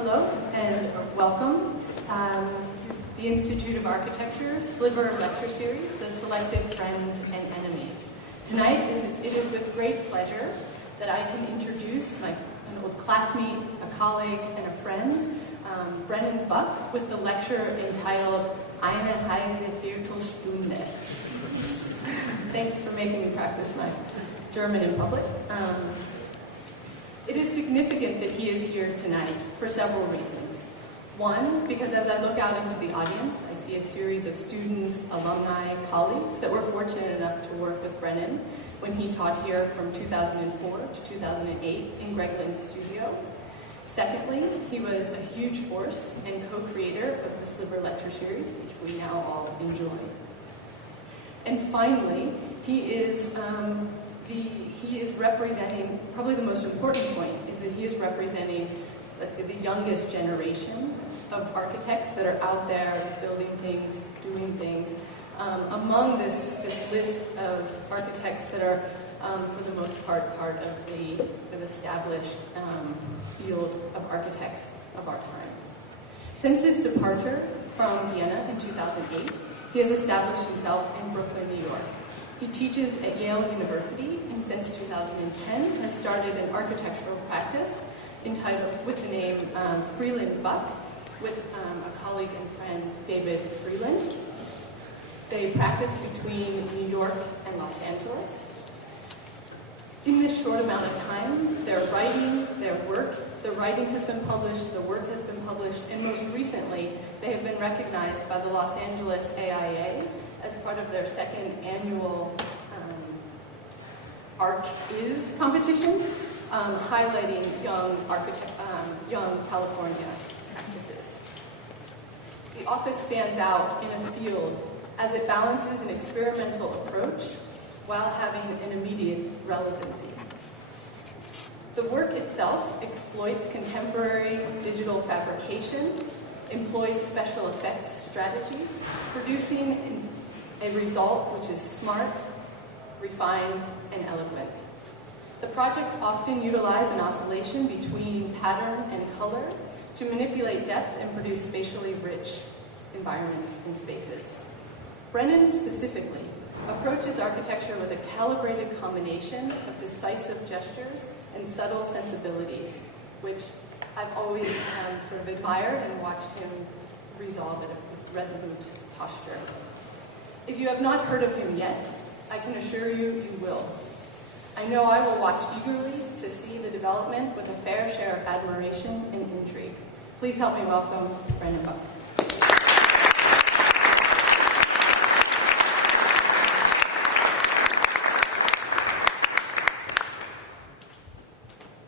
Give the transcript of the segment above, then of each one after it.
Hello and welcome to the Institute of Architecture's Sliver lecture series, The Selected Friends and Enemies. Tonight, it is with great pleasure that I can introduce an old classmate, a colleague, and a friend, Brennan Buck, with the lecture entitled Eine heiße Viertelstunde. Thanks for making me practice my German in public. It is significant that he is here tonight for several reasons. One, because as I look out into the audience, I see a series of students, alumni, colleagues that were fortunate enough to work with Brennan when he taught here from 2004 to 2008 in Greg Lynn's studio. Secondly, he was a huge force and co-creator of the Sliver lecture series, which we now all enjoy. And finally, he is representing, probably the most important point is that he is representing, let's say, the youngest generation of architects that are out there building things, doing things, among this list of architects that are, for the most part of the established field of architects of our time. Since his departure from Vienna in 2008, he has established himself in Brooklyn, New York. He teaches at Yale University and since 2010 has started an architectural practice entitled with the name Freeland Buck with a colleague and friend, David Freeland. They practice between New York and Los Angeles. In this short amount of time, their writing, their work, the writing has been published, the work has been published, and most recently, they have been recognized by the Los Angeles IoA as part of their second annual ArcIS competition, highlighting young California practices. The office stands out in a field as it balances an experimental approach while having an immediate relevancy. The work itself exploits contemporary digital fabrication, employs special effects strategies, producing a result which is smart, refined, and eloquent. The projects often utilize an oscillation between pattern and color to manipulate depth and produce spatially rich environments and spaces. Brennan specifically approaches architecture with a calibrated combination of decisive gestures and subtle sensibilities, which I've always sort of admired and watched him resolve at a resolute posture. If you have not heard of him yet, I can assure you, you will. I know I will watch eagerly to see the development with a fair share of admiration and intrigue. Please help me welcome Brennan Buck.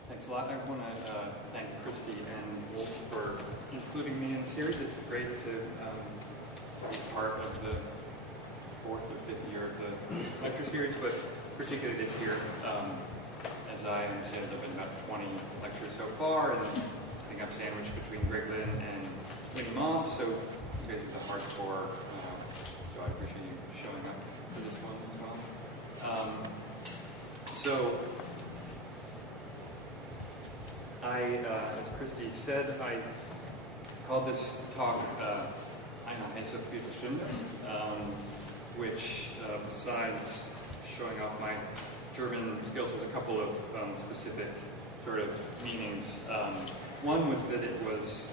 Thanks a lot. I want to thank Christy and Wolf for including me in the series. It's great to be part of the fourth or fifth year of the lecture series, but particularly this year, as I understand, there have been about 20 lectures so far, and I think I'm sandwiched between Greg Lynn and Winnie Moss, so you guys are the hardcore, so I appreciate you showing up for this one as well. So as Christy said, I called this talk Eine heiße Viertelstunde, which besides showing off my German skills has a couple of specific sort of meanings. One was that it was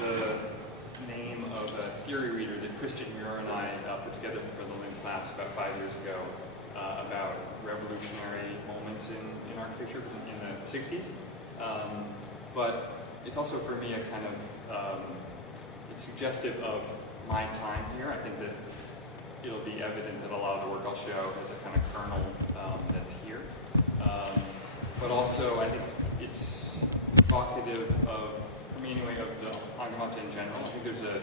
the name of a theory reader that Christian Muir and I put together for the Lynn class about 5 years ago about revolutionary moments in architecture in the 60s. But it's also for me a kind of, it's suggestive of my time here. I think that it'll be evident that a lot of the work I'll show has a kind of kernel that's here. But also, I think it's evocative of, for me anyway, of the Angewandte in general. I think there's a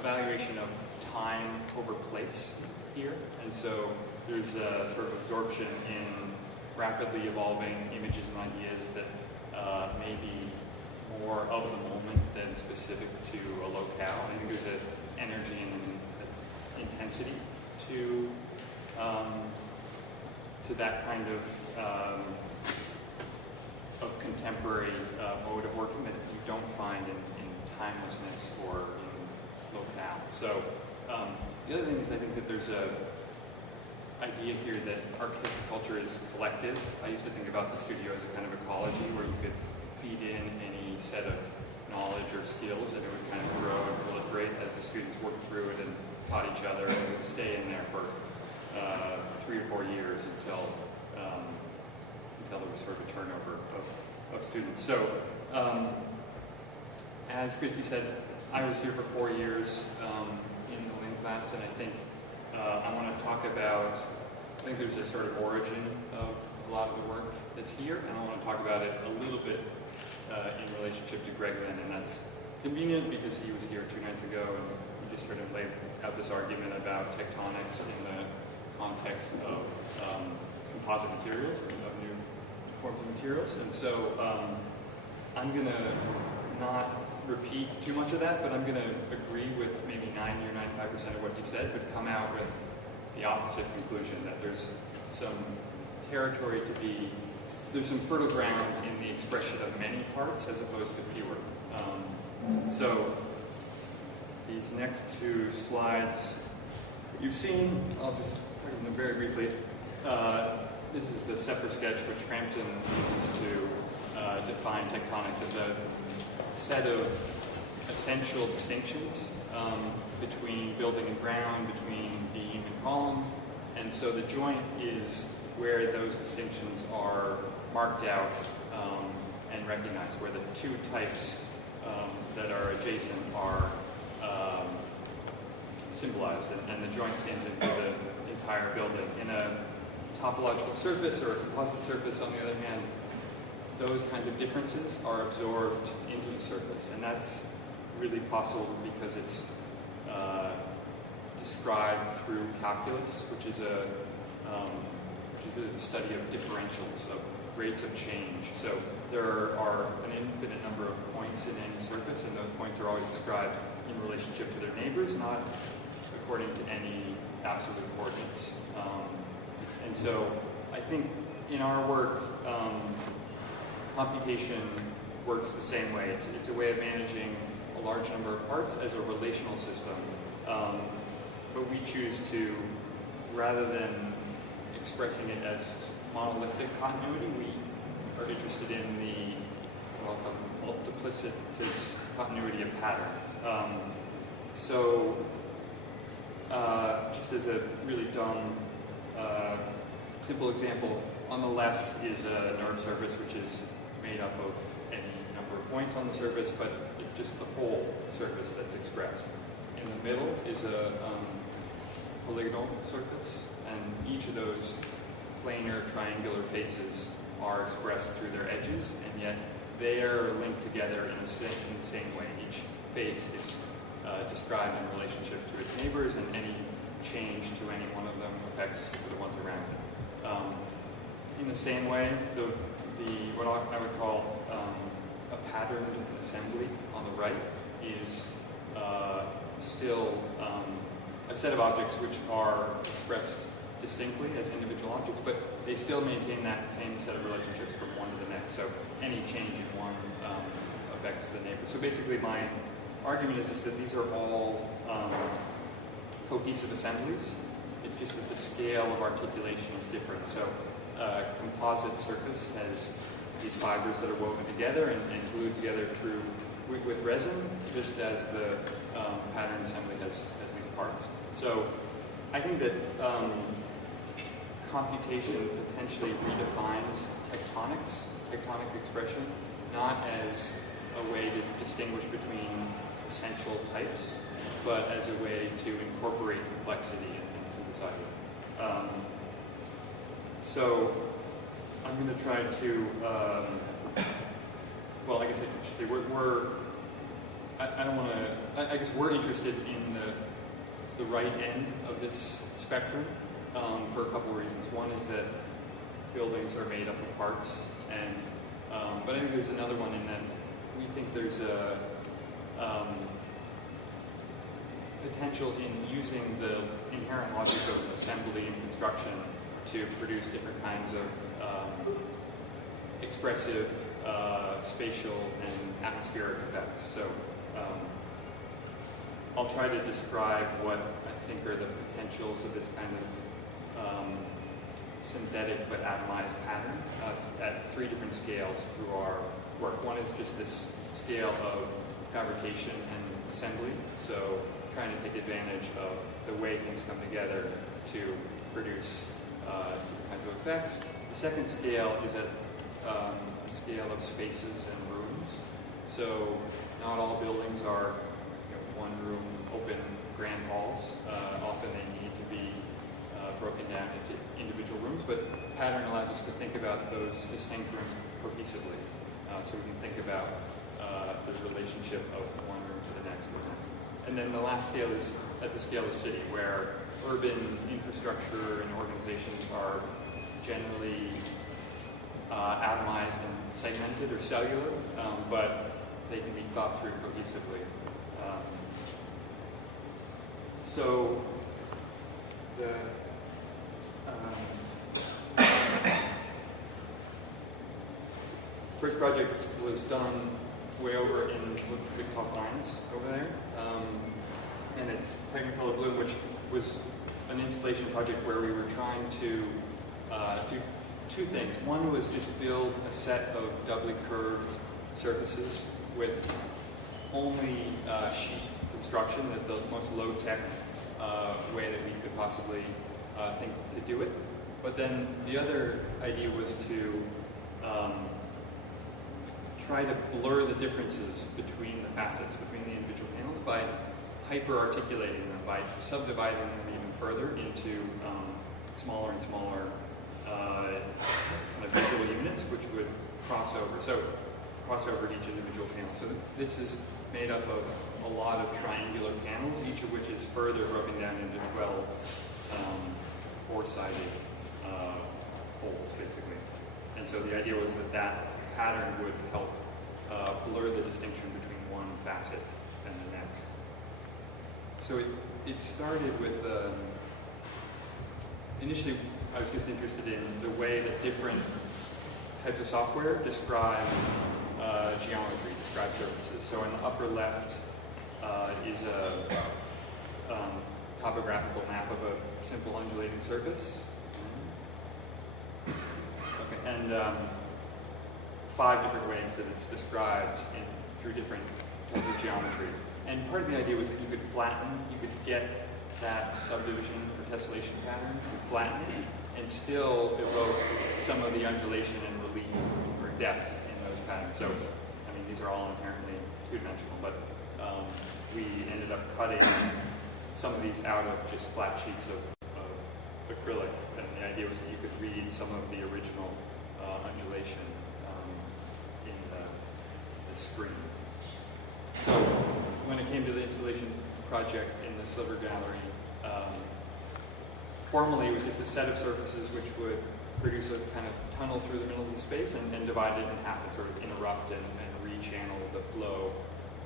evaluation of time over place here. And so there's a sort of absorption in rapidly evolving images and ideas that may be more of the moment than specific to a locale. I think there's an energy and intensity to that kind of of contemporary mode of working that you don't find in timelessness or in locale. So the other thing is I think that there's a idea here that architecture culture is collective. I used to think about the studio as a kind of ecology where you could feed in any set of knowledge or skills and it would kind of grow and proliferate as the students worked through it and taught each other, and it would stay in there for 3 or 4 years until there was sort of a turnover of students. So as Christy said, I was here for 4 years in the Lean class, and I think I want to talk about, I think there's a sort of origin of a lot of the work that's here, and I want to talk about it a little bit in relationship to Greg Lynn, and that's convenient because he was here 2 nights ago, and we just heard him lay out this argument about tectonics in the context of composite materials, of new forms of materials, and so I'm going to not repeat too much of that, but I'm going to agree with maybe 90 or 95% of what he said, but come out with the opposite conclusion, that there's some territory to be, there's some fertile ground in the expression of many parts as opposed to fewer. So these next 2 slides you've seen, I'll just talk about them very briefly. This is the Sepper sketch which Frampton uses to define tectonics as a set of essential distinctions between building and ground, between beam and column, and so the joint is where those distinctions are marked out and recognized, where the 2 types that are adjacent are symbolized, and the joint stands in for the entire building. In a topological surface or a composite surface, on the other hand, those kinds of differences are absorbed into the surface, and that's really possible because it's described through calculus, which is really the study of differentials, of rates of change. So there are an infinite number of points in any surface, and those points are always described in relationship to their neighbors, not according to any absolute coordinates. And so I think in our work, computation works the same way. It's a way of managing a large number of parts as a relational system. But we choose to, rather than expressing it as monolithic continuity, we are interested in the multiplicitous continuity of patterns. So just as a really dumb, simple example, on the left is a node surface which is made up of any number of points on the surface, but it's just the whole surface that's expressed. In the middle is a polygonal surface, and each of those planar triangular faces are expressed through their edges, and yet they are linked together in the same way. Each face is described in relationship to its neighbors, and any change to any one of them affects the ones around it. In the same way, what I would call a patterned assembly on the right is still a set of objects which are expressed distinctly as individual objects, but they still maintain that same set of relationships from one to the next. So any change in one affects the neighbor. So basically my argument is just that these are all cohesive assemblies. It's just that the scale of articulation is different. So a composite surface has these fibers that are woven together and glued together with resin, just as the pattern assembly has these parts. So I think that computation potentially redefines tectonic expression, not as a way to distinguish between essential types, but as a way to incorporate complexity and synthesize it. So I'm going to try to, well, I guess I should say I don't want to, I guess we're interested in the right end of this spectrum for a couple of reasons. One is that buildings are made up of parts, and but I think there's another one in that we think there's a potential in using the inherent logic of assembly and construction to produce different kinds of expressive spatial and atmospheric effects. So I'll try to describe what I think are the potentials of this kind of synthetic but atomized pattern at 3 different scales through our work. One is just this scale of fabrication and assembly, so trying to take advantage of the way things come together to produce different kinds of effects. The second scale is at a scale of spaces and rooms. So not all buildings are one room, open grand halls. Often they need to be broken down into individual rooms, but pattern allows us to think about those distinct rooms cohesively. So we can think about the relationship of one room to the next or next. And then the last scale is at the scale of city, where urban infrastructure and organizations are generally atomized and segmented or cellular, but they can be thought through cohesively. So the first project was done way over in Big Top Lines over there, and it's Technicolor Bloom, which was an installation project where we were trying to do 2 things. One was just build a set of doubly curved surfaces with only sheet construction, the most low-tech way that we could possibly think to do it. But then the other idea was to try to blur the differences between the facets, between the individual panels, by hyper-articulating them, by subdividing them even further into smaller and smaller kind of visual units, which would cross over. So cross over each individual panel. So this is made up of a lot of triangular panels, each of which is further broken down into 12 four-sided holes, basically. And so the idea was that that pattern would help blur the distinction between one facet and the next. So it started with, initially I was just interested in the way that different types of software describe geometry, describe surfaces. So in the upper left is a topographical map of a simple undulating surface. Okay, and 5 different ways that it's described through different types of geometry. And part of the idea was that you could flatten, you could get that subdivision or tessellation pattern, flatten it, and still evoke some of the undulation and relief or depth in those patterns. So, I mean, these are all inherently 2-dimensional, but we ended up cutting some of these out of just flat sheets of acrylic, and the idea was that you could read some of the original undulation in the screen. So when it came to the installation project in the Sliver Gallery, formally it was just a set of surfaces which would produce a kind of tunnel through the middle of the space and divide it in half and sort of interrupt and re-channel the flow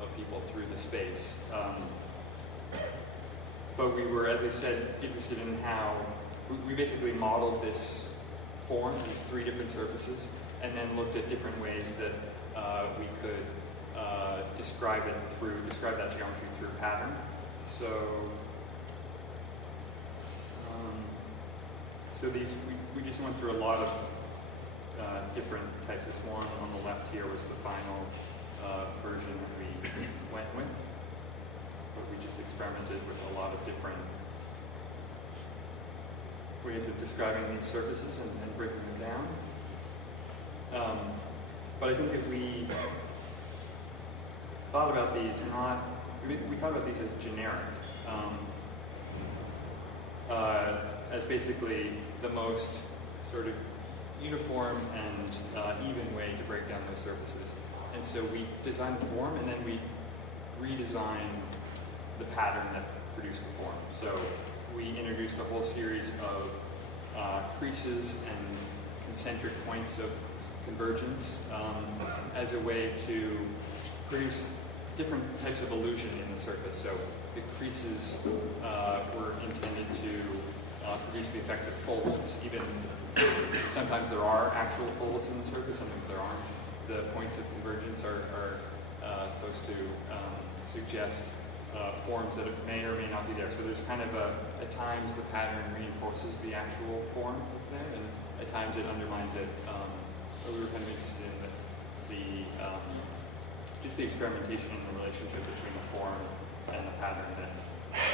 of people through the space. But we were, as I said, interested in how we basically modeled this form, these 3 different surfaces, and then looked at different ways that we could describe that geometry through pattern. So, these we just went through a lot of different types. This one on the left here was the final version that we went with. But we just experimented with a lot of different ways of describing these surfaces and breaking them down. But I think that we thought about these we thought about these as generic, as basically the most sort of uniform and even way to break down those surfaces. And so we designed the form, and then we redesigned the pattern that produced the form. So we introduced a whole series of creases and concentric points of convergence as a way to produce different types of illusion in the surface. So the creases were intended to produce the effect of folds. Even sometimes there are actual folds in the surface, sometimes there aren't. the points of convergence are supposed to suggest forms that may or may not be there. So there's kind of at times the pattern reinforces the actual form that's there, and at times it undermines it. So we were kind of interested in just the experimentation and the relationship between the form and the pattern that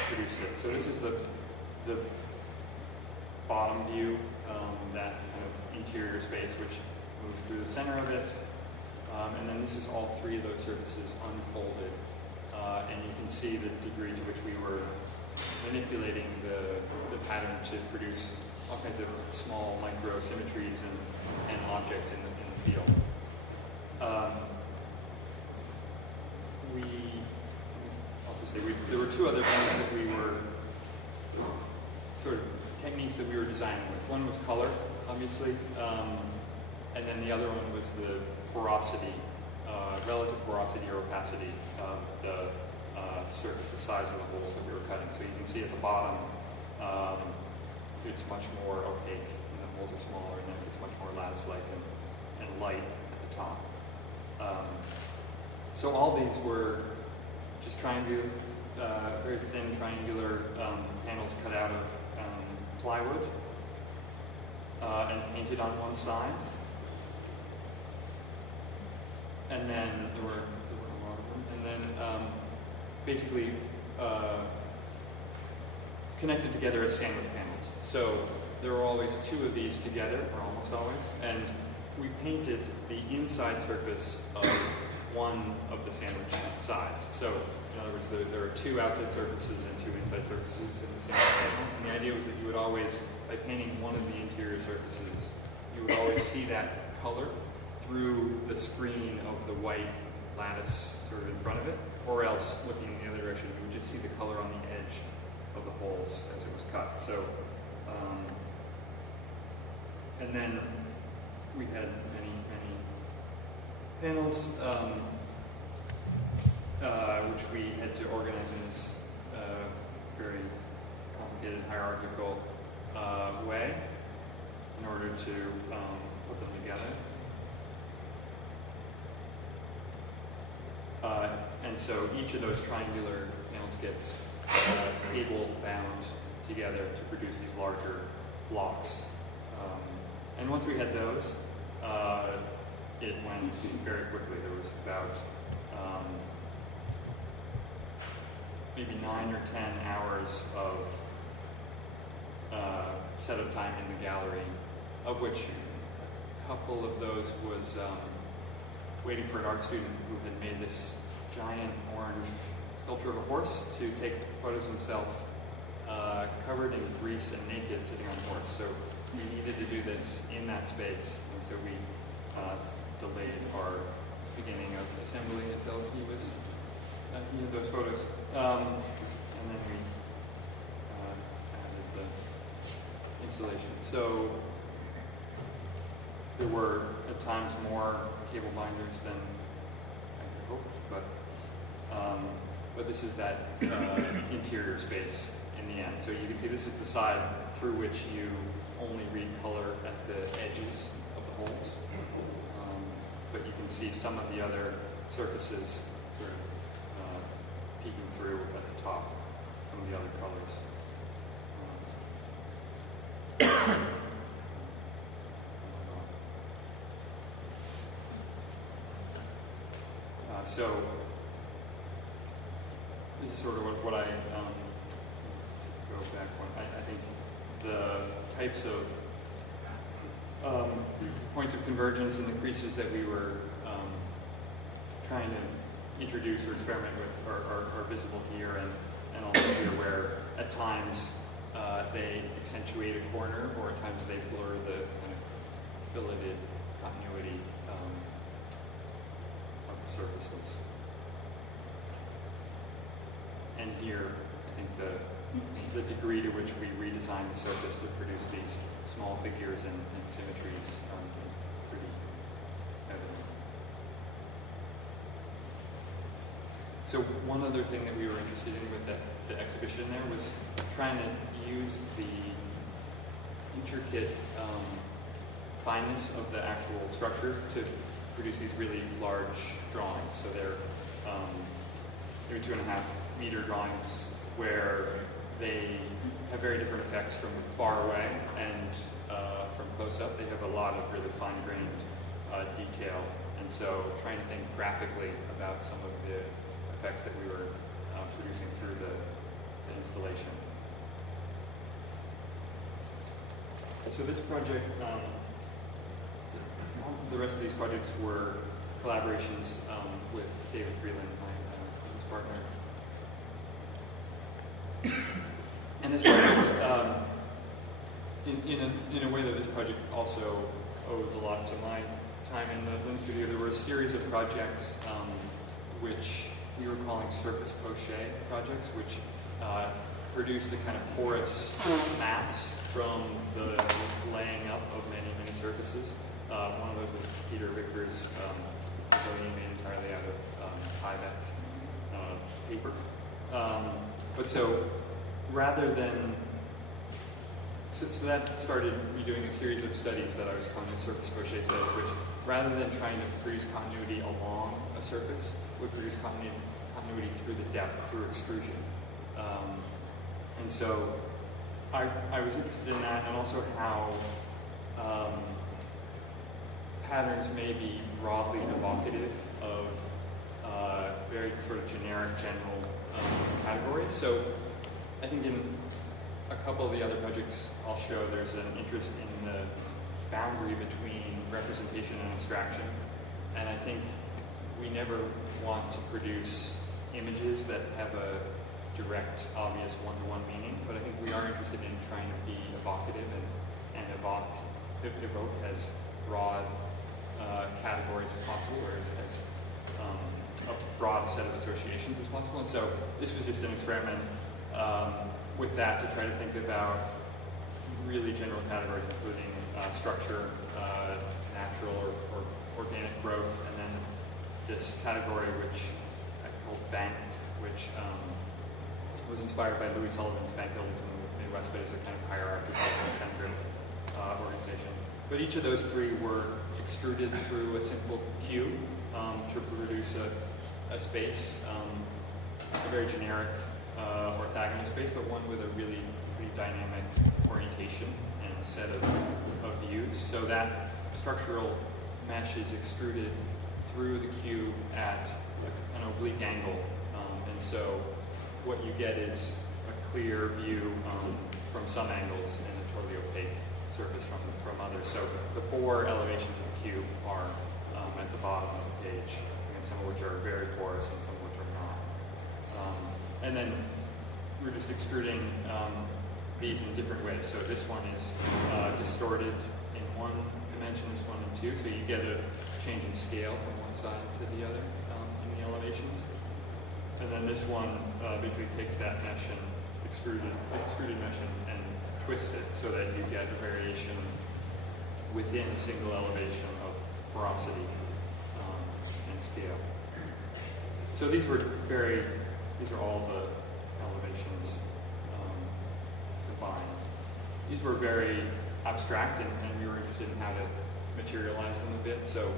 produced it. So this is the bottom view, that kind of interior space which moves through the center of it. And then this is all three of those surfaces unfolded. And you can see the degree to which we were manipulating the pattern to produce all kinds of small micro symmetries and objects in the field. There were two other things that we were sort of techniques that we were designing with. One was color, obviously, and then the other one was the porosity, relative porosity or opacity of the surface, the size of the holes that we were cutting. So you can see at the bottom, it's much more opaque, and the holes are smaller, and then it's much more lattice-like and light at the top. So all these were just triangular, very thin triangular panels cut out of plywood and painted on one side. And then there were a lot of them. And then basically connected together as sandwich panels. So there were always two of these together, or almost always. And we painted the inside surface of one of the sandwich sides. So in other words, there are two outside surfaces and two inside surfaces in the sandwich panel. And the idea was that you would always, by painting one of the interior surfaces, you would always see that color through the screen of the white lattice sort of in front of it, or else looking in the other direction, you would just see the color on the edge of the holes as it was cut. So, and then we had many panels, which we had to organize in this very complicated hierarchical way in order to put them together. And so each of those triangular panels gets cable bound together to produce these larger blocks. And once we had those, it went very quickly. There was about maybe 9 or 10 hours of setup time in the gallery, of which a couple of those was waiting for an art student who had made this giant orange sculpture of a horse to take photos himself covered in grease and naked sitting on a horse. So we needed to do this in that space, and so we delayed our beginning of assembly until he had those photos. And then we added the installation. So there were at times more cable binders than I had hoped, but this is that interior space in the end. So you can see this is the side through which you only read color at the edges of the holes. But you can see some of the other surfaces sort of peeking through at the top, some of the other colors. So this is sort of what I, to go back one, I think the types of points of convergence and the creases that we were trying to introduce or experiment with are visible here and also here, where at times they accentuate a corner, or at times they blur the kind of filleted continuity of the surfaces. And here, I think the degree to which we redesign the surface to produce these small figures and symmetries is pretty evident. So one other thing that we were interested in with the exhibition there was trying to use the intricate fineness of the actual structure to produce these really large drawings. So they're 2.5 meter drawings where they have very different effects from far away and from close up. They have a lot of really fine-grained detail, and so trying to think graphically about some of the effects that we were producing through the installation. So this project, the rest of these projects were collaborations with David Freeland, my business partner. And this project, in a way that this project also owes a lot to my time in the Lynn studio, there were a series of projects which we were calling surface poché projects, which produced a kind of porous mass from the laying up of many, many surfaces. One of those was Peter Victor's pavilion made entirely out of Tyvek paper. But so rather than, so that started me doing a series of studies that I was calling the surface poché studies, which rather than trying to produce continuity along a surface, would produce continuity through the depth, through extrusion. And so I was interested in that, and also how patterns may be broadly evocative of very sort of generic, general categories. So I think in a couple of the other projects I'll show, there's an interest in the boundary between representation and abstraction. And I think we never want to produce images that have a direct, obvious one-to-one meaning, but I think we are interested in trying to be evocative and evoke as broad categories as possible, or as a broad set of associations as possible. And so this was just an experiment with that to try to think about really general categories, including structure, natural or organic growth, and then this category which I called bank, which was inspired by Louis Sullivan's bank buildings in the Midwest, but is a kind of hierarchical, centric organization. But each of those three were extruded through a simple cube to produce a space, a very generic orthogonal space, but one with a really dynamic orientation and set of views. So that structural mesh is extruded through the cube at an oblique angle, and so what you get is a clear view from some angles and a totally opaque surface from others. So the four elevations of the cube are at the bottom of the page, and some of which are very porous and some of which are not. And then we're just extruding these in different ways. So this one is distorted in one dimension, this one in two, so you get a change in scale from one side to the other in the elevations. And then this one basically takes that mesh and extruded mesh and twists it so that you get a variation within a single elevation of porosity and scale. So these are all the elevations combined. These were very abstract, and we were interested in how to materialize them a bit. So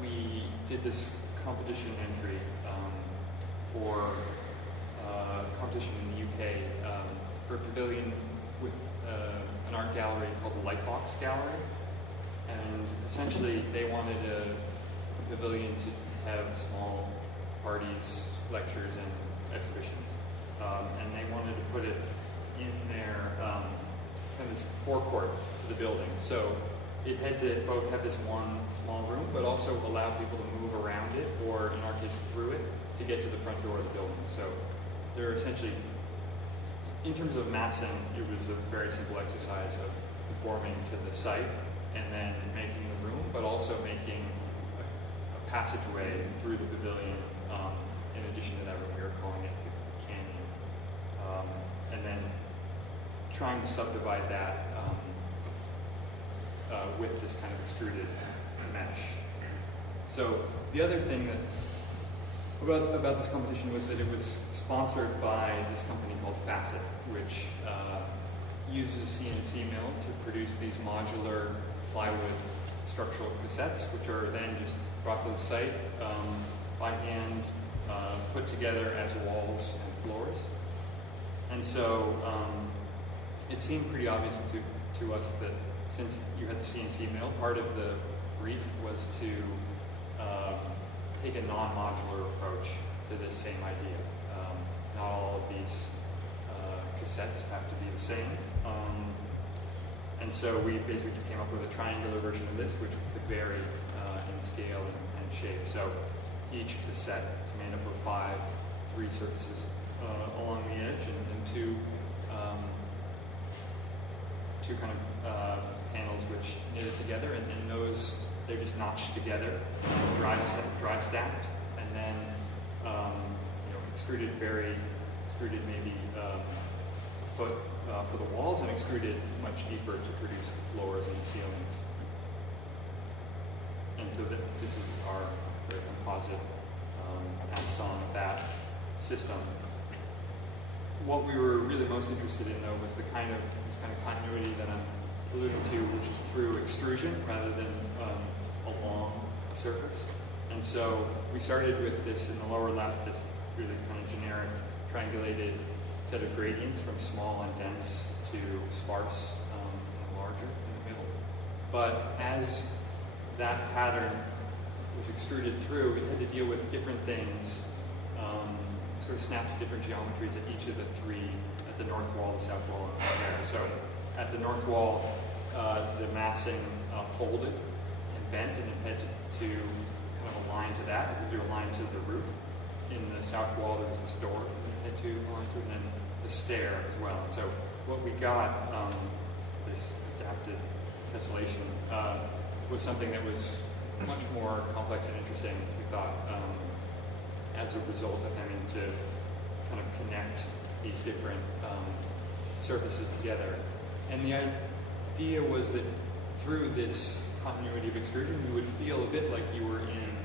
we did this competition entry for competition in the UK for a pavilion with an art gallery called the Lightbox Gallery. And essentially they wanted a pavilion to have small parties, lectures, and exhibitions. And they wanted to put it in their kind of this forecourt to the building. So it had to both have this one small room, but also allow people to move around it, or in our case, through it, to get to the front door of the building. So they're essentially, in terms of massing, it was a very simple exercise of conforming to the site and then making the room, but also making a passageway through the pavilion. In addition to that room, we were calling it the canyon. And then trying to subdivide that with this kind of extruded mesh. So the other thing that about this competition was that it was sponsored by this company called Facet, which uses a CNC mill to produce these modular plywood structural cassettes, which are then just brought to the site by hand, put together as walls and floors. And so it seemed pretty obvious to us that since you had the CNC mill, part of the brief was to take a non-modular approach to this same idea. Not all of these cassettes have to be the same. And so we basically just came up with a triangular version of this, which could vary in scale and shape. So each cassette is made up of three surfaces along the edge and two kind of panels which knitted together, and those, they're just notched together, dry stacked, and then extruded maybe a foot for the walls, and extruded much deeper to produce the floors and the ceilings. And so this is our composite axon of that system. What we were really most interested in, though, was this kind of continuity that I'm alluding to, which is through extrusion rather than along a surface. And so we started with this in the lower left, this really kind of generic triangulated set of gradients from small and dense to sparse and larger in the middle. But as that pattern was extruded through, we had to deal with different things, sort of snapped to different geometries at each of the three, at the north wall, the south wall, and there. So at the north wall, the massing folded and bent, and it had to kind of align to that. It would do align to the roof. In the south wall, there was this door that it had to align to, and then the stair as well. So what we got, this adapted tessellation, was something that was much more complex and interesting, we thought, as a result of having to kind of connect these different surfaces together. And the idea was that through this continuity of extrusion, you would feel a bit like you were in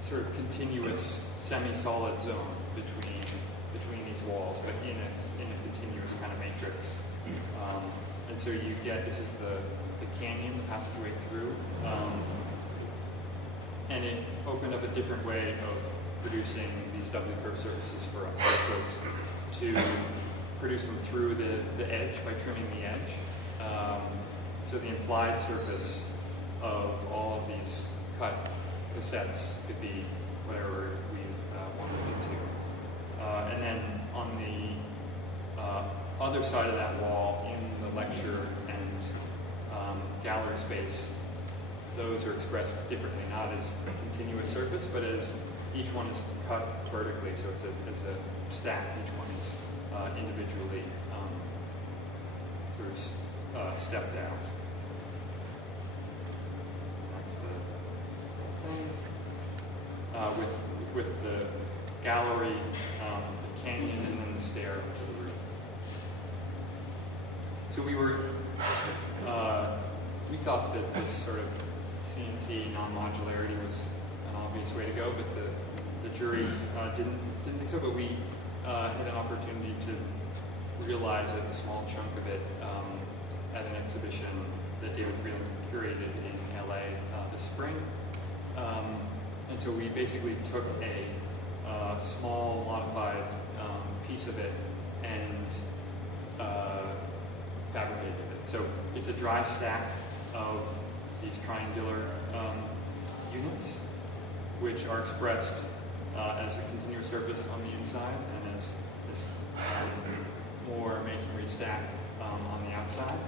sort of continuous semi-solid zone between these walls, but in a continuous kind of matrix. And so you get, this is the canyon, the passageway through, and it opened up a different way of producing these doubly curved surfaces for us, which was to produce them through the edge by trimming the edge. So the implied surface of all of these cut cassettes could be whatever we wanted it to. And then on the other side of that wall, in the lecture and gallery space, those are expressed differently, not as a continuous surface, but as each one is cut vertically, so it's a stack. Each one is individually sort of stepped out. That's the thing. With the gallery, the canyon, and then the stair to the roof. So we thought that this sort of CNC non-modularity was an obvious way to go, but the jury didn't think so. But we had an opportunity to realize a small chunk of it at an exhibition that David Freeland curated in LA this spring. And so we basically took a small modified piece of it and fabricated it. So it's a dry stack of these triangular units, which are expressed as a continuous surface on the inside and as this more masonry stack on the outside.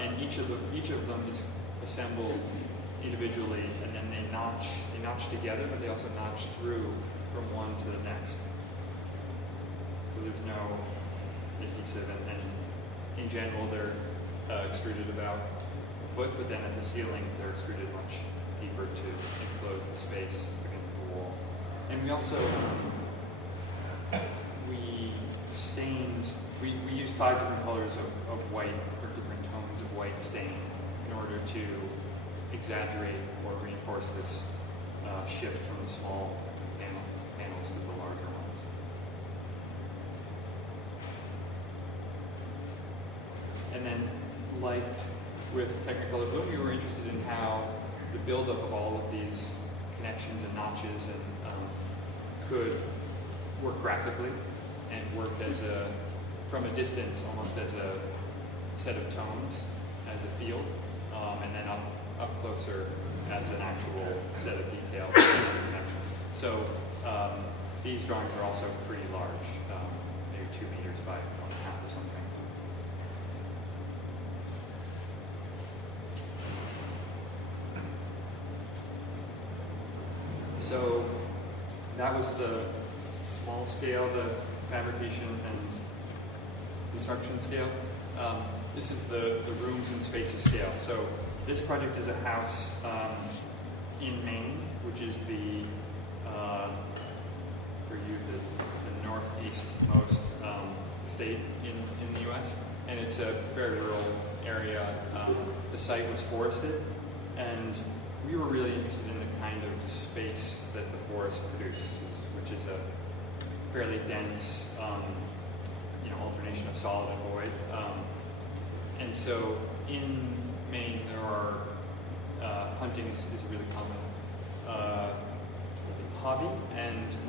And each of them is assembled individually, and then they notch together, but they also notch through from one to the next. So there's no adhesive, and in general they're extruded about a foot, but then at the ceiling they're extruded much deeper to enclose the space against the wall. And we also we used 5 different colors of white, or different tones of white stain, in order to exaggerate or reinforce this shift from the small panels to the larger ones. And then like with Technicolor Bloom, you were interested in how the buildup of all of these connections and notches and could work graphically and work as from a distance, almost as a set of tones, as a field, and then up closer as an actual set of details and connections. So these drawings are also pretty large, maybe 2 meters by 1.5 or something. So that was the small scale, the fabrication and construction scale. This is the rooms and spaces scale. So this project is a house in Maine, which is the, for you, the northeastmost state in the U.S. And it's a very rural area. The site was forested, and we were really interested in the kind of space that the forest produces, which is a fairly dense, alternation of solid and void. And so in Maine, there are hunting is a really common hobby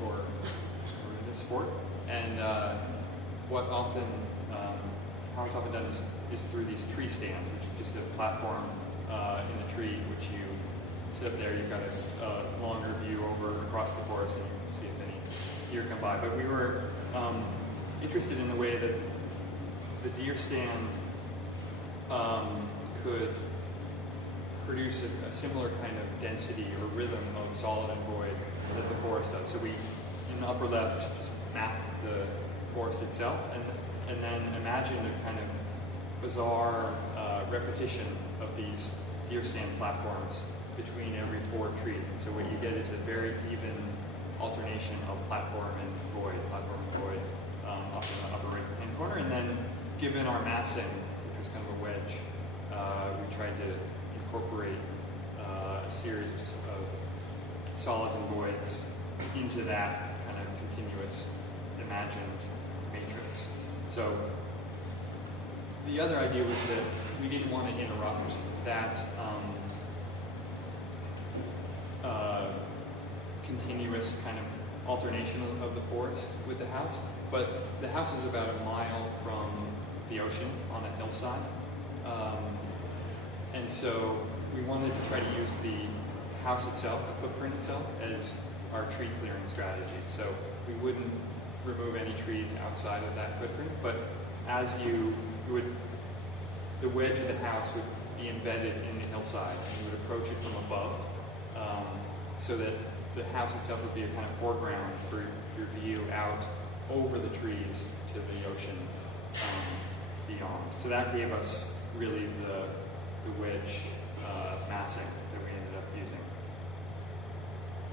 or a sport. And how it's often done is through these tree stands, which is just a platform in the tree, which you sit up there. You've got a longer view over across the forest, and you can see if any deer come by. But we were interested in the way that the deer stand could produce a similar kind of density or rhythm of solid and void that the forest does. So we, in the upper left, just mapped the forest itself, and then imagined a kind of bizarre repetition of these deer stand platforms between every 4 trees. And so what you get is a very even alternation of platform and void up in the upper right-hand corner. And then, given our massing, which was kind of a wedge, we tried to incorporate a series of solids and voids into that kind of continuous imagined matrix. So the other idea was that we didn't want to interrupt that continuous kind of alternation of the forest with the house. But the house is about a mile from the ocean on a hillside. And so we wanted to try to use the house itself, the footprint itself, as our tree clearing strategy. So we wouldn't remove any trees outside of that footprint, but as the wedge of the house would be embedded in the hillside, and you would approach it from above, so that the house itself would be a kind of foreground for your view out over the trees to the ocean beyond. So that gave us really the wedge massing that we ended up using.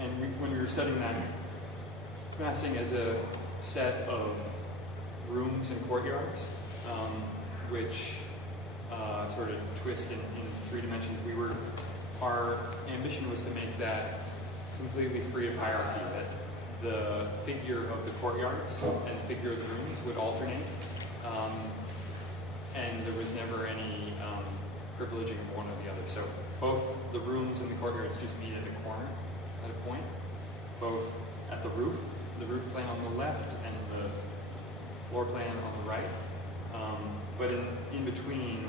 And when we were studying that massing as a set of rooms and courtyards, which sort of twist in 3 dimensions, our ambition was to make that completely free of hierarchy, that the figure of the courtyards and the figure of the rooms would alternate, and there was never any privileging of one or the other. So both the rooms and the courtyards just meet at a corner, at a point, both at the roof plan on the left and the floor plan on the right. But in between,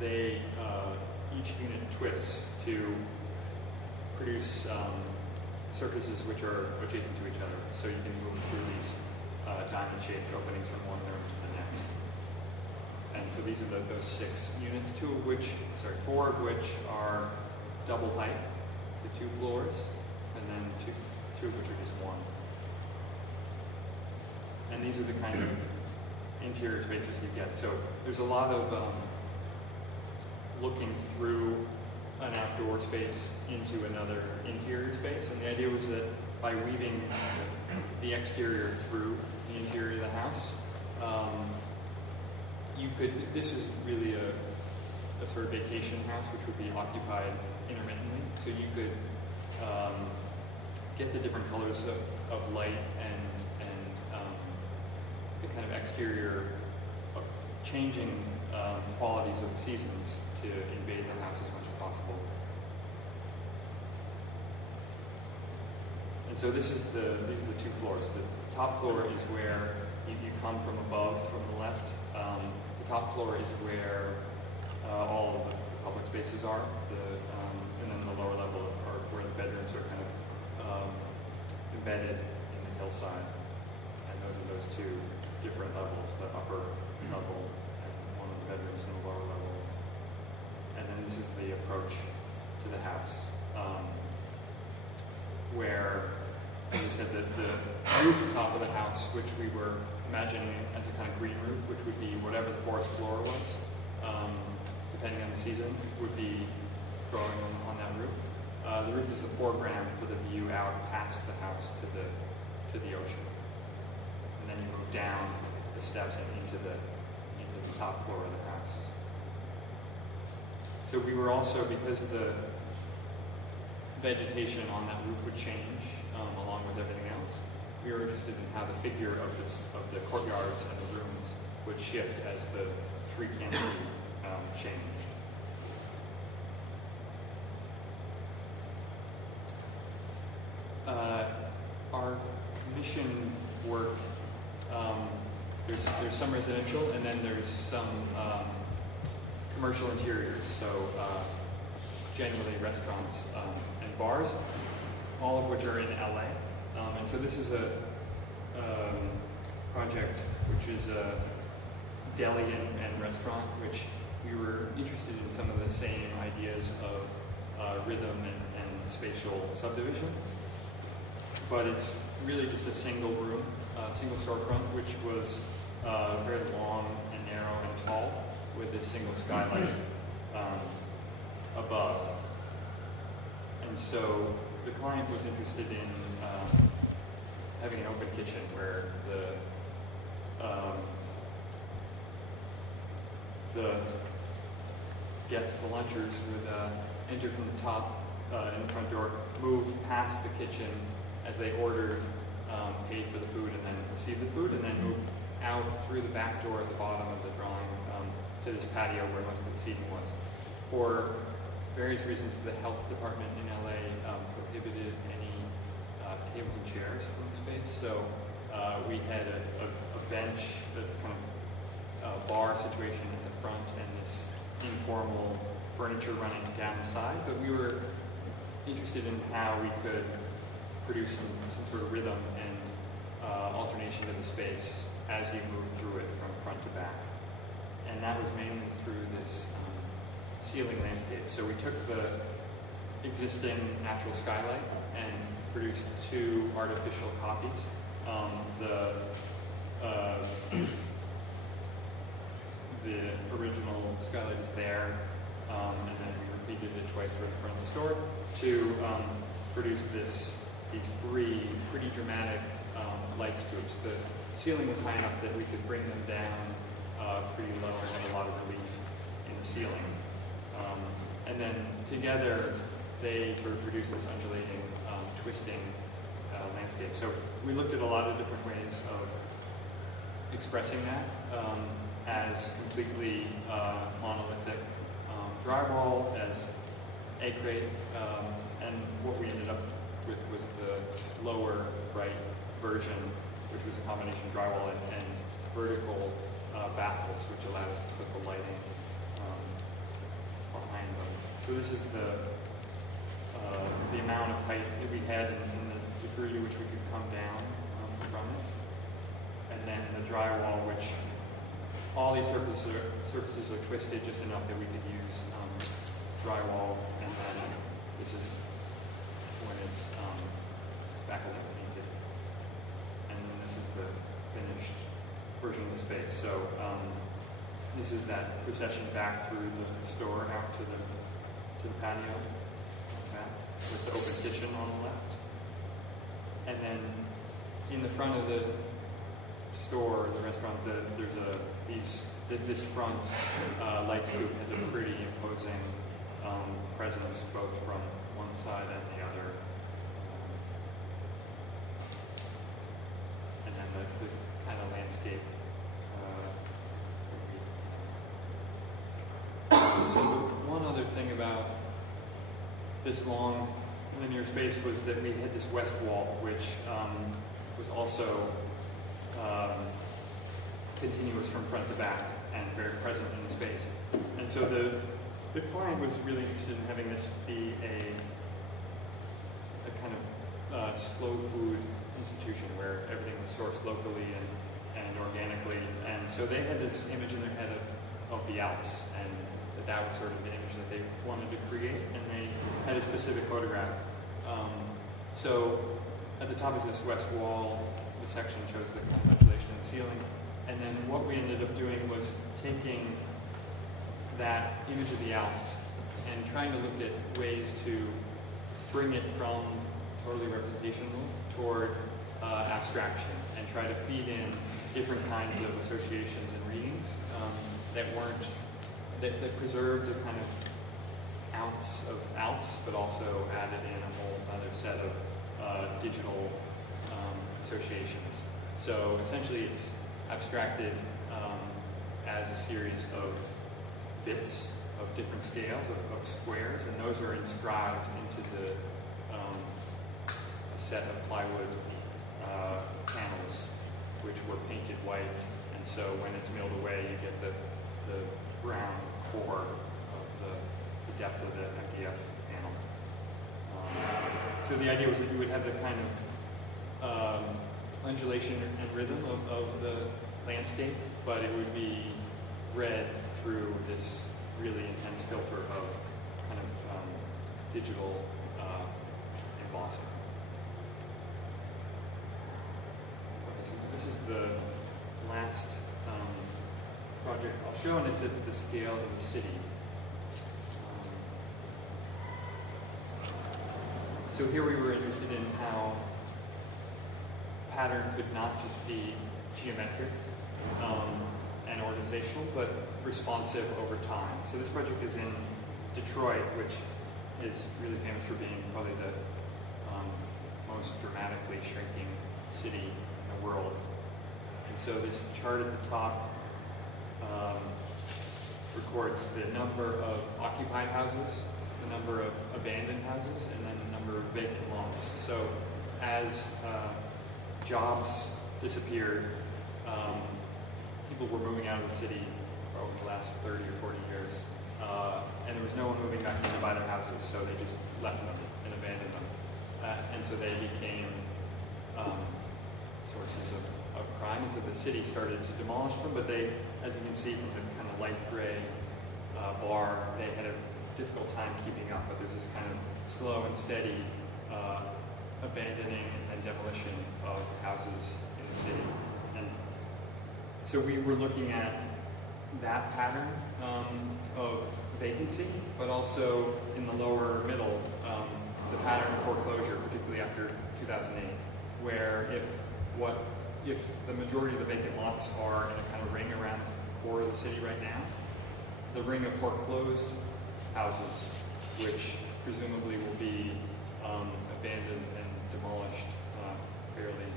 they each unit twists to produce surfaces which are adjacent to each other. So you can move through these diamond-shaped openings from one room to the next. And so these are those 6 units, 4 of which are double height, the 2 floors, and then two of which are just one. And these are the kind of interior spaces you get. So there's a lot of looking through an outdoor space into another interior space. And the idea was that by weaving the exterior through the interior of the house, this is really a sort of vacation house which would be occupied intermittently. So you could get the different colors of light and the kind of exterior changing qualities of the seasons to invade the house as much as possible. And so these are the two floors. The top floor is where you come from above, from the left. The top floor is where all of the public spaces are, and then the lower level are where the bedrooms are kind of embedded in the hillside. And those are those two different levels, the upper level and one of the bedrooms in the lower level. And then this is the approach to the house, where, as I said, the rooftop of the house, which we were imagining as a kind of green roof, which would be whatever the forest floor was, depending on the season, would be growing on that roof. The roof is the foreground for the view out past the house to the ocean. And then you move down the steps and into the top floor of the house. So we were also, because the vegetation on that roof would change along with everything else, we were interested in how the figure of the courtyards and the rooms would shift as the tree canopy changed. Our mission work, there's some residential, and then there's some commercial interiors, so generally restaurants and bars, all of which are in LA. And so this is a project which is a deli and restaurant, which we were interested in some of the same ideas of rhythm and spatial subdivision. But it's really just a single room, single storefront, which was very long and narrow and tall, with a single skylight above. And so the client was interested in having an open kitchen where the guests, the lunchers, would enter from the top in the front door, move past the kitchen as they ordered, paid for the food, and then received the food, and then move out through the back door at the bottom of the drawing to this patio where most of the seating was. For various reasons, the health department in LA prohibited any tables and chairs from the space, so we had a bench, a kind of bar situation in the front, and this informal furniture running down the side, but we were interested in how we could produce some sort of rhythm and alternation of the space as you move through it from front to back. And that was mainly through this ceiling landscape. So we took the existing natural skylight and produced two artificial copies. The original skylight is there, and then we repeated it twice for the front of the store to produce these three pretty dramatic light scoops. The ceiling was high enough that we could bring them down pretty low and have a lot of relief in the ceiling. And then together they sort of produced this undulating, twisting landscape. So we looked at a lot of different ways of expressing that as completely monolithic drywall, as egg crate, and what we ended up with was the lower right version, which was a combination drywall and vertical baffles, which allowed us to put the lighting behind them. So this is the amount of height that we had and the degree to which we could come down from it. And then the drywall, which all these surfaces are twisted just enough that we could use drywall. And then this is when it's spackle and painted. And then this is the finished version of the space. So this is that procession back through the store out to the patio, like that, with the open kitchen on the left. And then in the front of the store, the restaurant, this front light scoop has a pretty imposing presence, both from one side and the other. And then the kind of landscape would be this long linear space was that we had this west wall, which was also continuous from front to back and very present in the space. And so the client was really interested in having this be a kind of slow food institution where everything was sourced locally and organically. And so they had this image in their head of the Alps, and that was sort of the image that they wanted to create, and they had a specific photograph. So at the top is this west wall. The section shows the kind of ventilation in the ceiling. And then what we ended up doing was taking that image of the Alps and trying to look at ways to bring it from totally representational toward abstraction, and try to feed in different kinds of associations and readings that preserved a kind of ounce of Alps, but also added in a whole other set of digital associations. So essentially it's abstracted as a series of bits of different scales, of squares, and those are inscribed into a set of plywood panels, which were painted white. And so when it's milled away, you get the brown core of the depth of the MDF panel. So the idea was that you would have the kind of undulation and rhythm of the landscape, but it would be read through this really intense filter of kind of digital embossing. Okay, so this is the last project I'll show, and it's at the scale of the city. So here we were interested in how pattern could not just be geometric and organizational, but responsive over time. So this project is in Detroit, which is really famous for being probably the most dramatically shrinking city in the world. And so this chart at the top records the number of occupied houses, the number of abandoned houses, and then the number of vacant lots. So as jobs disappeared, people were moving out of the city over the last 30 or 40 years, and there was no one moving back in to buy their houses, so they just left them and abandoned them. And so they became sources of crime, and so the city started to demolish them, but they, as you can see from the kind of light gray bar, they had a difficult time keeping up, but there's this kind of slow and steady abandoning and demolition of houses in the city. And so we were looking at that pattern of vacancy, but also in the lower middle, the pattern of foreclosure, particularly after 2008, where if the majority of the vacant lots are in a kind of ring around the core of the city right now, the ring of foreclosed houses, which presumably will be abandoned and demolished fairly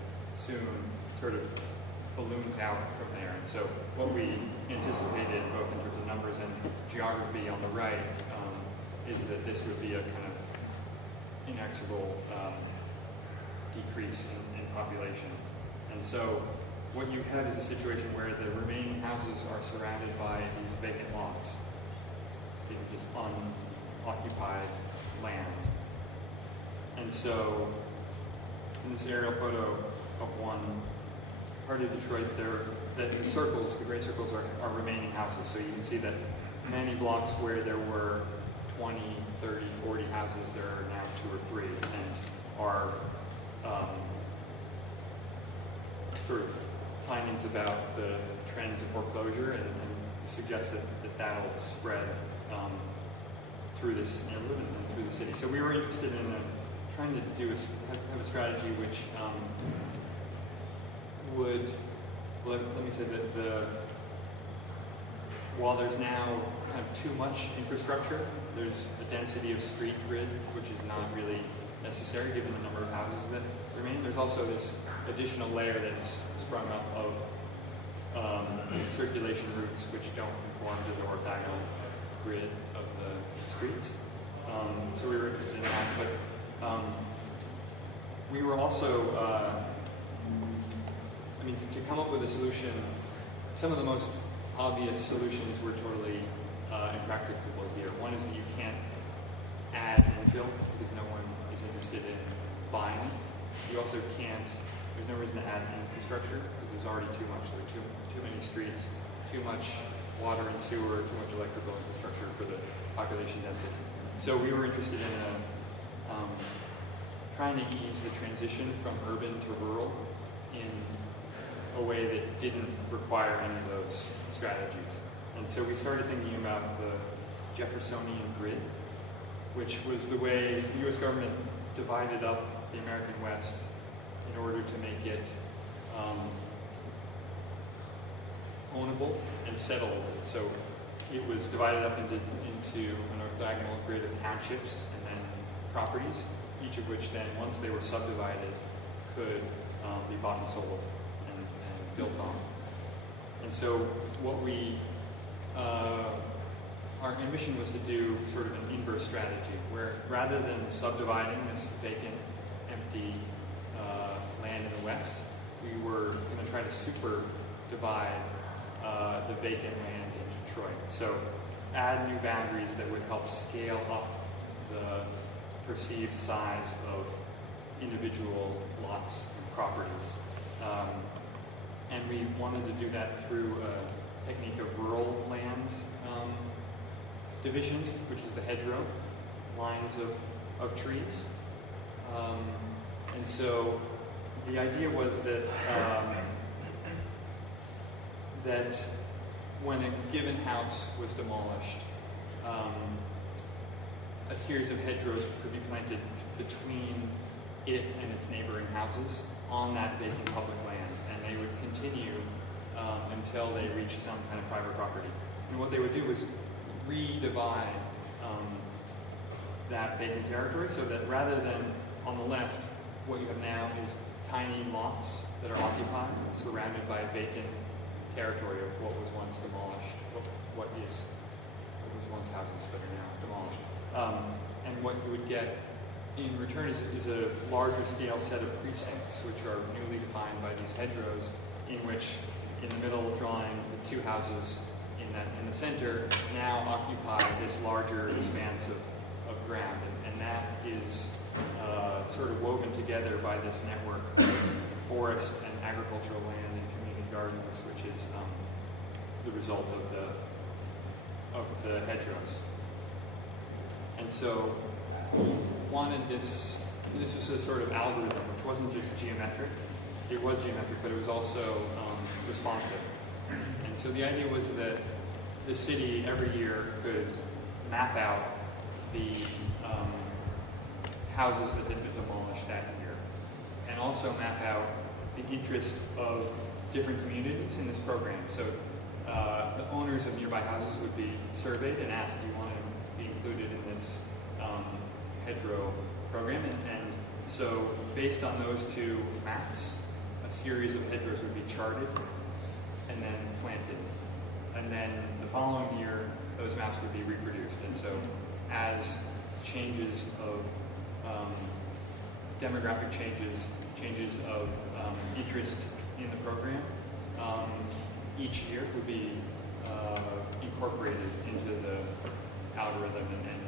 soon, sort of balloons out from there. And so what we anticipated, both in terms of numbers and geography on the right, is that this would be a kind of inexorable decrease in population. And so what you have is a situation where the remaining houses are surrounded by these vacant lots, just unoccupied land. And so in this aerial photo of one part of Detroit, the circles, the gray circles are remaining houses. So you can see that many blocks where there were 20, 30, 40 houses, there are now 2 or 3, and are sort of findings about the trends of foreclosure, and suggest that that'll spread through this neighborhood and through the city. So we were interested in trying to have a strategy which would, let me say that while there's now kind of too much infrastructure, there's a density of street grid which is not really necessary given the number of houses that remain. There's also this additional layer that's sprung up of circulation routes which don't conform to the orthogonal grid of the streets. So we were interested in that, but we were also, to come up with a solution, some of the most obvious solutions were totally impracticable here. One is that you can't add infill because no one is interested in buying it. You also can't, there's no reason to add infrastructure because there's already too much. There are too many streets, too much water and sewer, too much electrical infrastructure for the population density. So we were interested in trying to ease the transition from urban to rural in a way that didn't require any of those strategies. And so we started thinking about the Jeffersonian grid, which was the way the U.S. government divided up the American West in order to make it ownable and settleable. So it was divided up into an orthogonal grid of townships and then properties, each of which then, once they were subdivided, could be bought and sold and built on. And so what our ambition was to do sort of an inverse strategy, where rather than subdividing this vacant, empty land in the West, we were going to try to super divide the vacant land in Detroit. So add new boundaries that would help scale up the perceived size of individual lots and properties. And we wanted to do that through a technique of rural land division, which is the hedgerow, lines of trees. And so the idea was that that when a given house was demolished, a series of hedgerows could be planted between it and its neighboring houses on that vacant public land, and they would continue until they reached some kind of private property. And what they would do was redivide that vacant territory so that rather than on the left, what you have now is tiny lots that are occupied, surrounded by vacant territory of what was once demolished, what was once houses but are now demolished. And what you would get in return is a larger scale set of precincts, which are newly defined by these hedgerows, in which in the middle drawing the two houses in the center now occupy this larger expanse of ground, and that is sort of woven together by this network of forest and agricultural land and community gardens, which is the result of the hedgerows. And so wanted this was a sort of algorithm which wasn't just geometric. It was geometric, but it was also responsive. And so the idea was that the city every year could map out the houses that had been demolished that year, and also map out the interest of different communities in this program. So the owners of nearby houses would be surveyed and asked, do you want to be included in this hedgerow program? And so based on those two maps, a series of hedgerows would be charted and then planted. And then the following year, those maps would be reproduced. And so as changes of demographic changes of interest in the program, each year would be incorporated into the algorithm,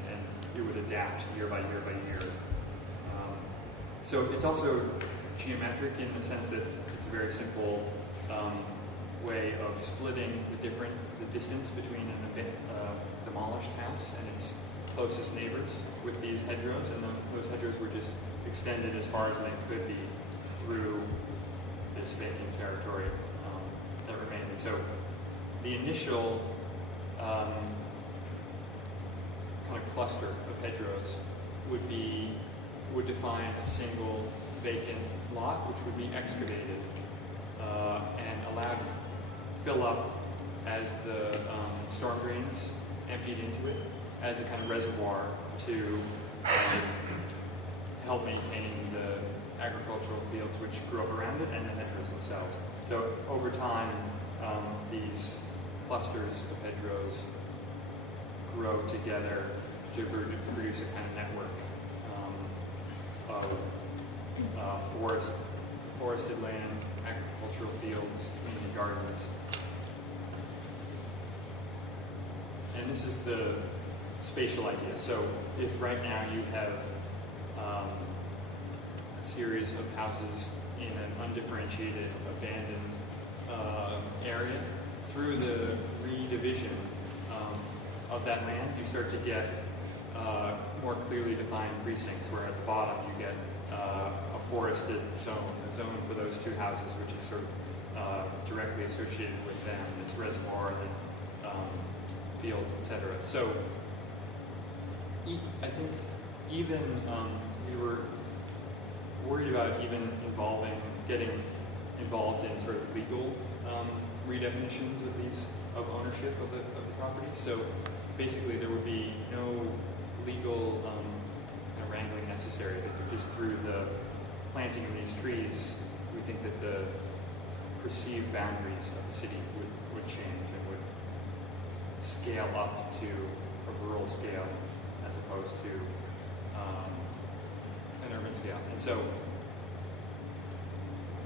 and it would adapt year by year by year. So it's also geometric in the sense that it's a very simple way of splitting the distance between a demolished house and its closest neighbors with these hedgerows, and those hedgerows were just extended as far as they could be through this vacant territory that remained. And so the initial kind of cluster of hedgerows would define a single vacant lot, which would be excavated and allowed to fill up as the storm drains emptied into it, as a kind of reservoir to help maintain the agricultural fields which grew up around it and the hedgerows themselves. So over time, these clusters of hedgerows grow together to produce a kind of network of forested land, agricultural fields, community gardens. And this is the spatial idea. So if right now you have a series of houses in an undifferentiated, abandoned area, through the redivision of that land, you start to get more clearly defined precincts, where at the bottom you get a forested zone, a zone for those two houses, which is sort of directly associated with them. It's reservoir, then fields, etc. So I think even we were worried about even getting involved in sort of legal redefinitions of ownership of the property. So basically, there would be no legal wrangling necessary, because just through the planting of these trees, we think that the perceived boundaries of the city would change and would scale up to a rural scale as opposed to an urban scale. And so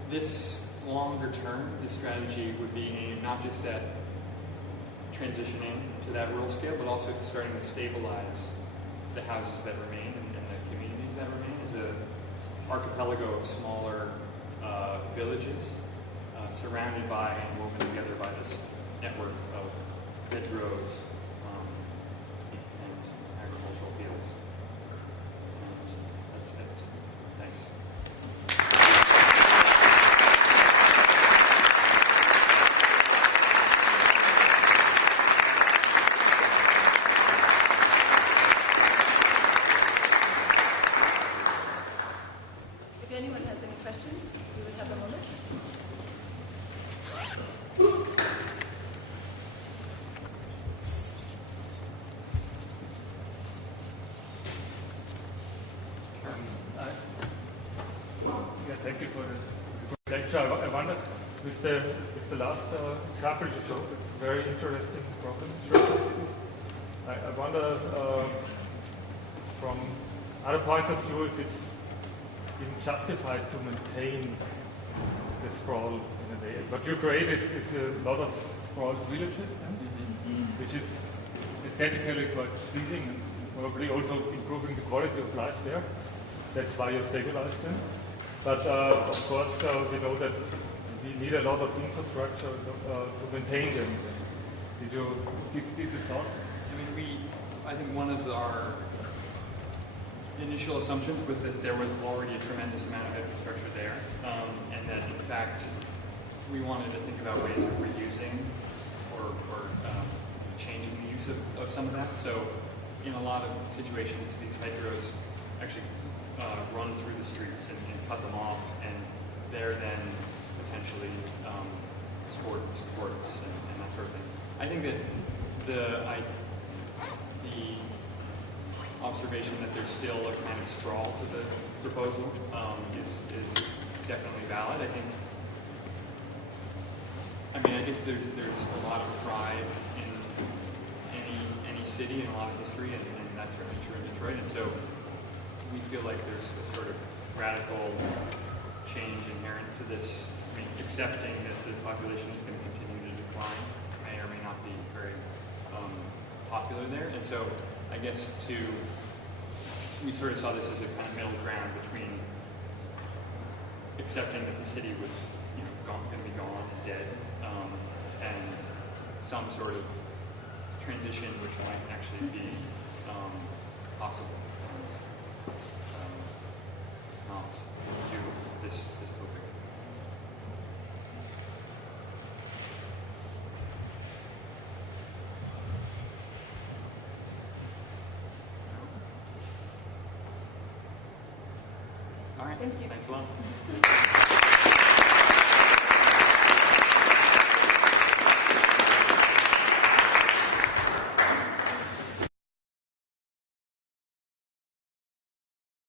this longer term, this strategy would be aimed not just at transitioning to that rural scale, but also starting to stabilize the houses that remain and the communities that remain as an archipelago of smaller villages surrounded by and woven together by this network of hedgerows and agricultural fields. And that's it. Thanks. If anyone has any questions, we would have a moment. Thank you for the lecture. I wondered, with the last example you showed, it's a very interesting problem in urban cities. I wonder, from other points of view, if it's even justified to maintain the sprawl in a way. What you create is a lot of sprawled villages, which is aesthetically quite pleasing and probably also improving the quality of life there. That's why you stabilize them. But of course, we know that we need a lot of infrastructure to maintain them. Did you give this a thought? I mean, I think one of our initial assumptions was that there was already a tremendous amount of infrastructure there, and that in fact we wanted to think about ways of reusing or changing the use of some of that. So in a lot of situations, these hedgerows actually run through the streets and cut them off, and they're then potentially sports and that sort of thing. I think that the observation that there's still a kind of sprawl to the proposal is definitely valid. I guess there's a lot of pride in any city and a lot of history, and that's certainly true in Detroit. And so we feel like there's a sort of radical change inherent to this. I mean, accepting that the population is going to continue to decline may or may not be very popular there. And so I guess we sort of saw this as a kind of middle ground between accepting that the city was going to be gone and dead, and some sort of transition which might actually be possible. Not do this topic. All right. Thank you. Thanks a lot.